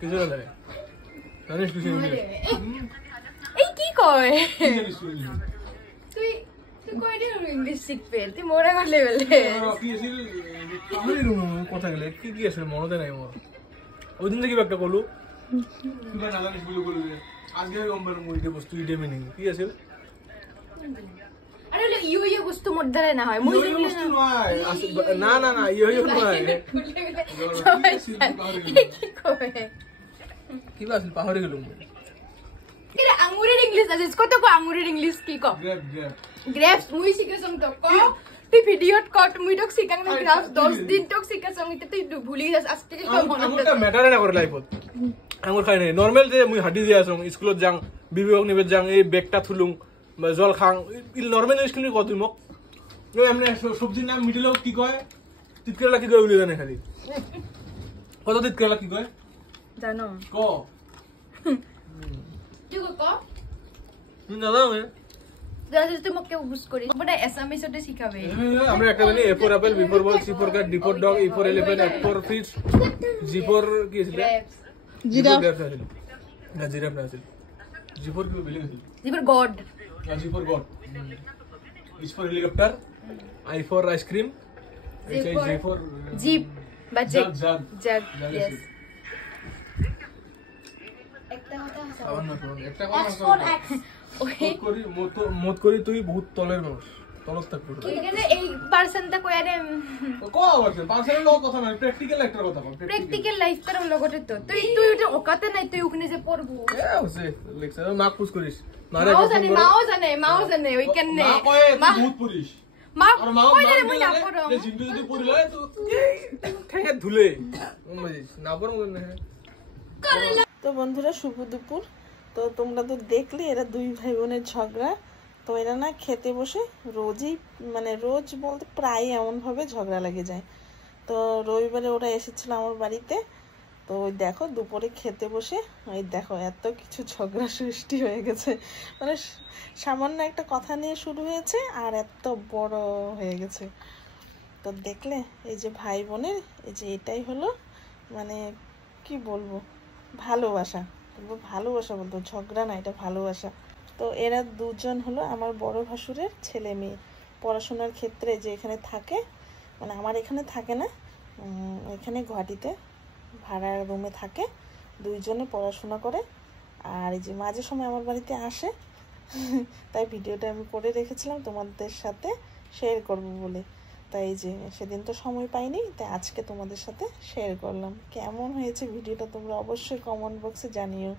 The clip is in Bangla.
কিছু না জানে জানিস কিছু এই কি কয় তুই তুই কই দিন ইংলিশ শিখবে তুই মোরা গেল লেভেলে কি আছিল আমি কথা গেলে কি কি আছে মনতে নাই মোর ওই দিন থেকে একটা কলু কিবা না জানিস বলে কলু আজকে গম্বার মুইতে বস্তু ইডে মিনিং কি আছে আরে ইউ ইউ বস্তু মোর দ্বারা না হয় মুই বস্তু নয় না না না ইউ ইউ নয় কি কয় কিবা আছিল পাহৰি গেলুম এর আঙ্গুরের ইংলিশ আছে কত কো আঙ্গুরের ইংলিশ কি কো গ্রেপস মুই শিখেছম তো ক তুই ভিডিওত কট মুই তোক শিকাং না গ্রেপস 10 দিন তোক শিখেছম ইতে তুই ভুলি যাস আজকে কি মনে আঙ্গুরটা ম্যাটার না করে লাইফত আঙ্গুর খাই নাই নরমাল যে মুই হাডি দিয়া আছং স্কুলত যাং বিবিওক নিবে যাং এই বেগটা থুলুং জল খাং ইল নরমাল স্কুল কত মোক এমনি সবজির নাম মিডিল কি কয় তিতকেলা কি কয় উলি জানে খালি কত তিতকেলা কি কয় জানো ক তুই ক জানো দাদা তুই মোক কেউ বুঝ করিস বড় এসামিসতে শিখাবে আমরা একটা জানি A for apple B for ball C for cat D for dog E for elephant F for fish G for কি আছে জিরাফ না জিরাফ না আছে জি ফর কি বলে আছে G for God G for God H for helicopter I for ice cream G for jeep বা জগ জগ यस একটা কথা মত করি তুই বহুত তলের মানুষ তলস থাকবি এখানে এই পারসনটা কই আরে পার্সোনাল লোক কথা না প্র্যাকটিক্যাল একটা কথা বল প্র্যাকটিক্যাল লাইফ তার লগতে তো তুই তুই ওটা ওকাতে নাই তুই ওখানে যে পড়বো এ হইছে লেকচার মাক পুশ করিস মাও জানে ওই কেন নে মা কয় তুই বহুত পড়িস মা আর মা কই রে মুই না পড়ো যে জিন্টু যদি পড়িলে তো ঠেঙে ধুলে না পড়ো না তো বন্ধুরা শুভ দুপুর তো তোমরা তো দেখলে এরা দুই ভাই বোনের ঝগড়া তো এরা না খেতে বসে রোজই মানে রোজ বলতে প্রায় এমনভাবে ঝগড়া লেগে যায় তো রবিবারে ওরা এসেছিল আমার বাড়িতে তো ওই দেখো দুপুরে খেতে বসে ওই দেখো এত কিছু ঝগড়া সৃষ্টি হয়ে গেছে মানে সামান্য একটা কথা নিয়ে শুরু হয়েছে আর এত বড় হয়ে গেছে তো দেখলে এই যে ভাই বোনের এই যে এটাই হলো মানে কি বলবো ভালোবাসা ভালোবাসা বলতো ঝগড়া না এটা ভালোবাসা তো এরা দুজন হলো আমার বড় ভাসুরের ছেলে মেয়ে পড়াশোনার ক্ষেত্রে যে এখানে থাকে মানে আমার এখানে থাকে না এখানে গুয়াহাটিতে ভাড়ার রুমে থাকে দুইজনে পড়াশোনা করে আর এই যে মাঝে সময় আমার বাড়িতে আসে তাই ভিডিওটা আমি করে রেখেছিলাম তোমাদের সাথে শেয়ার করব বলে তাই এই যে সেদিন তো সময় পাইনি তাই আজকে তোমাদের সাথে শেয়ার করলাম কেমন হয়েছে ভিডিওটা তোমরা অবশ্যই কমেন্ট বক্সে জানিও